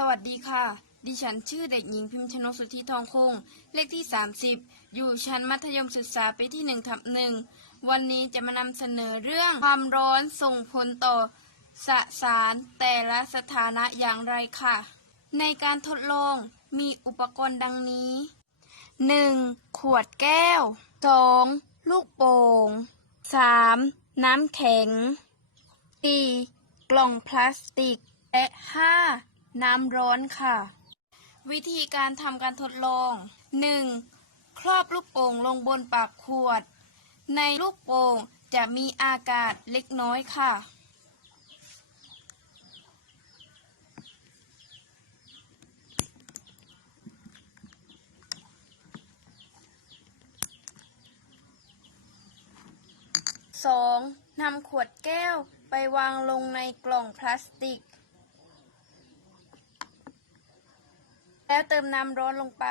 สวัสดีค่ะ ดิฉันชื่อเด็กหญิงพิมพ์ชนกสุทธิทองคง เลขที่ 30 อยู่ชั้นมัธยมศึกษาปีที่1ทับหนึ่ง วันนี้จะมานำเสนอเรื่องความร้อนส่งผลต่อสสารแต่ละสถานะอย่างไรค่ะ ในการทดลองมีอุปกรณ์ดังนี้ 1. ขวดแก้ว 2. ลูกโป่ง 3. น้ำแข็ง 4. กล่องพลาสติก และ 5. น้ำร้อนค่ะ วิธีการทำการทดลอง 1. ครอบลูกโป่งลงบนปากขวด ในลูกโป่งจะมีอากาศเล็กน้อยค่ะ 2. นำขวดแก้วไปวางลงในกล่องพลาสติก แล้วเติมน้ำร้อนลงไป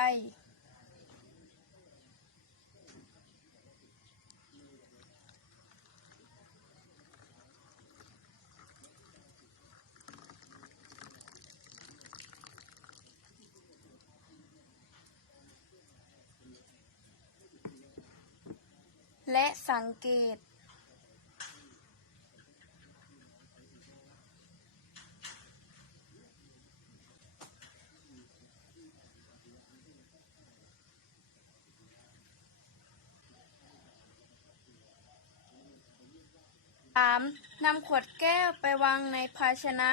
และสังเกต 3. นำขวดแก้วไปวางในภาชนะ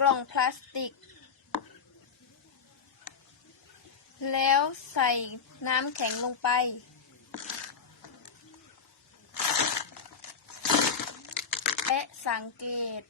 กล่องพลาสติก แล้วใส่น้ำแข็งลงไป และสังเกต